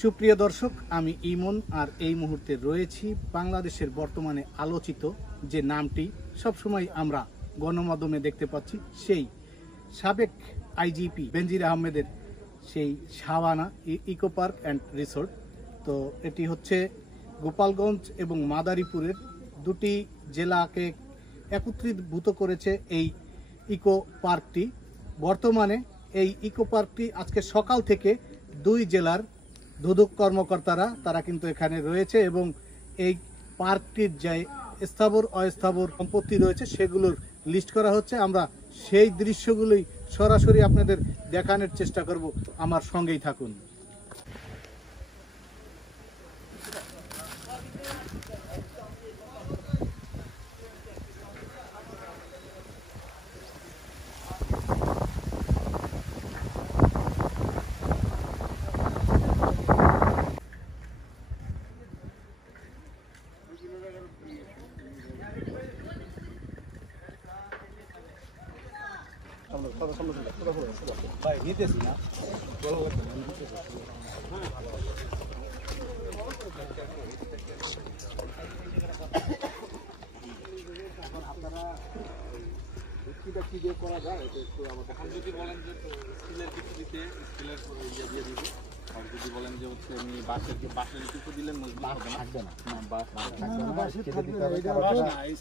সুপ্রিয় দর্শক, আমি ইমন আর এই মুহূর্তে রয়েছি বাংলাদেশের বর্তমানে আলোচিত যে নামটি সবসময় আমরা গণমাধ্যমে দেখতে পাচ্ছি, সেই সাবেক আইজিপি বেনজির আহমেদের সেই Savanna Eco Park and Resort. তো এটি হচ্ছে গোপালগঞ্জ এবং মাদারীপুরের দুটি জেলাকে একত্রীভূত করেছে এই ইকো পার্কটি। বর্তমানে এই ইকো পার্কটি আজকে সকাল থেকে দুই জেলার দুদক কর্মকর্তারা তারা কিন্তু এখানে রয়েছে এবং এই পার্কটির যে স্থাবর অস্থাবর সম্পত্তি রয়েছে সেগুলোর লিস্ট করা হচ্ছে। আমরা সেই দৃশ্যগুলোই সরাসরি আপনাদের দেখানোর চেষ্টা করব, আমার সঙ্গেই থাকুন। ভাই নিতেছি না আপনারা কি দিয়ে করা যায় এটা একটু আমাকে যদি বলেন যে স্টিলের কিছু দিতে স্টিলের ইয়ে দিয়ে দিব, আর যদি বলেন যে হচ্ছে আমি বাঁশের কিছু দিলে থাকবে না,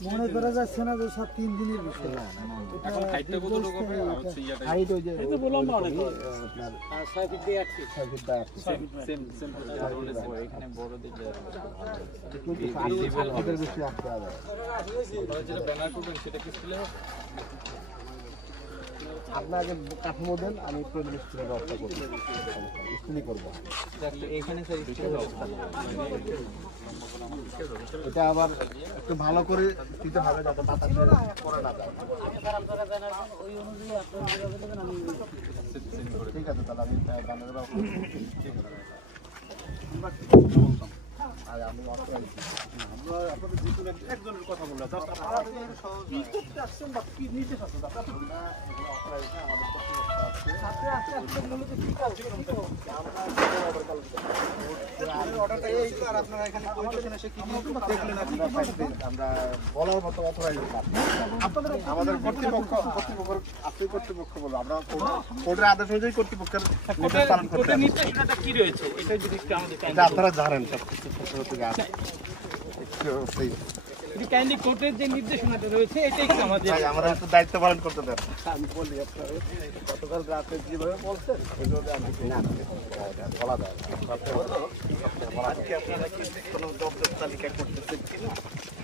মনে করা যাচ্ছে না যে সব 3 দিনের বিষয়। এখন হাইটটা কত লোক হবে? হচ্ছে হাইট ওই যে এই তো বললাম না, অনেক আপনার 6 ফিট দিয়ে 8 feet, 6 feet by 8 feet, same এখানে বড় দিকে একটু ভিজিবল বেশি আসতে হবে। আপনারা যেটা ব্যানার করবেন সেটা কি স্টিলের হবে? আপনার আগে কাঠামো দেন, আমি প্রয়োজন স্টিলের ব্যবস্থা করব, স্টিলই করবো এখানে। স্যার স্টিলের ব্যবস্থা এটা আবার একটু ভালো করে দিতে হবে যাতে বাতাস পড়ে না যায়। ঠিক আছে, তাহলে আমি ব্যানারের ব্যবস্থা আর আমি আমরা আপনাদের যে কোনো একজনের কথা বললাম, কি করতে আসছেন বা কি নির্দেশ আছে আমরা বলার মতো অথরাইজ আমাদের কর্তৃপক্ষ কর্তৃপক্ষ বলবো, আমরা কোর্টের আদেশ অনুযায়ী কর্তৃপক্ষের নির্দেশ পালন করতে। নির্দেশনাটা কি রয়েছে এটা যদি আপনারা জানেন সবকিছু থেকে আছে। কাইন্ডলি কোর্টের যে নির্দেশনাটা রয়েছে এটাই আমাদের আমরা একটু দায়িত্ব পালন করতে দেন। আমি বলি আপনারা গতকাল রাতে যেভাবে বলছেন এইভাবে আমি বলা যায় আজকে আপনারা কি কোনো জব্দের তালিকা করতেছেন কিনা?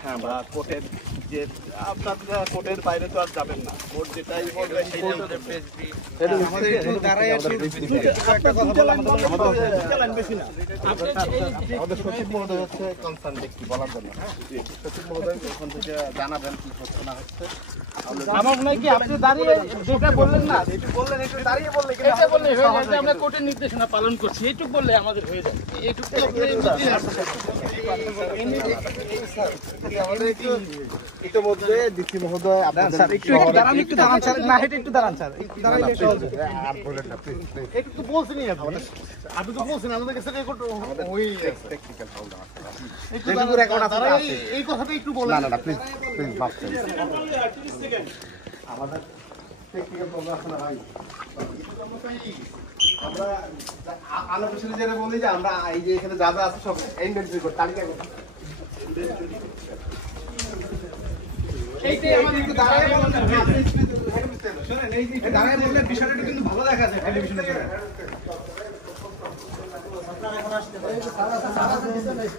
হ্যাঁ, আমরা কোর্টের যে আপনারা কোর্টের বাইরে তো আর যাবেন না, কোর্ট যেটাই বলবে আমাদের একটু দাঁড়ায় একটা কথা বলা বেশি না। আমাদের সচিব মহোদয় হচ্ছে কনসার্ন ব্যক্তি বলার জন্য। হ্যাঁ, সচিব মহোদয় ওখান থেকে জানাবেন কি হচ্ছে না হচ্ছে। আমার মনে হয় কি আপনি দাঁড়িয়ে যেটা বললেন না, যেটা বললেন একটু দাঁড়িয়ে বললে কি এটা বললে হয়ে যায় যে আমরা কোর্টের নির্দেশনা পালন করছি, এইটুকু বললে আমাদের হয়ে যাবে। এইটুকু আমাদের একটু ইতিমধ্যে ডিসি মহোদয় আপনাদের একটু দাঁড়ান, একটু দাঁড়ান স্যার, না হেঁটে একটু দাঁড়ান স্যার, একটু দাঁড়াইলে সহজ আর বলেন না প্লিজ একটু তো বলছিনি আপনি তো বলছেন আমাদের কাছে ওই টেকনিক্যাল প্রবলেম আছে, একটু রেকর্ড আছে এই কথাটা একটু বলেন। না প্লিজ প্লিজ মাফ করুন, আমাদের টেকনিক্যাল প্রবলেম আছে না ভাই। আমরা আলোচনা যেটা বলি যে আমরা এই যে এখানে যা যা আছে সব ইনভেন্টরি করি, তালিকা করি। এইটাই আমাদের একটু দাঁড়ায় বলেন, শুনেন এই যে দাঁড়ায় বললে বিষয়টা কিন্তু ভালো দেখা যায় টেলিভিশনে। আপনারা এখন আসতে পারেন, সারা দিতে নাই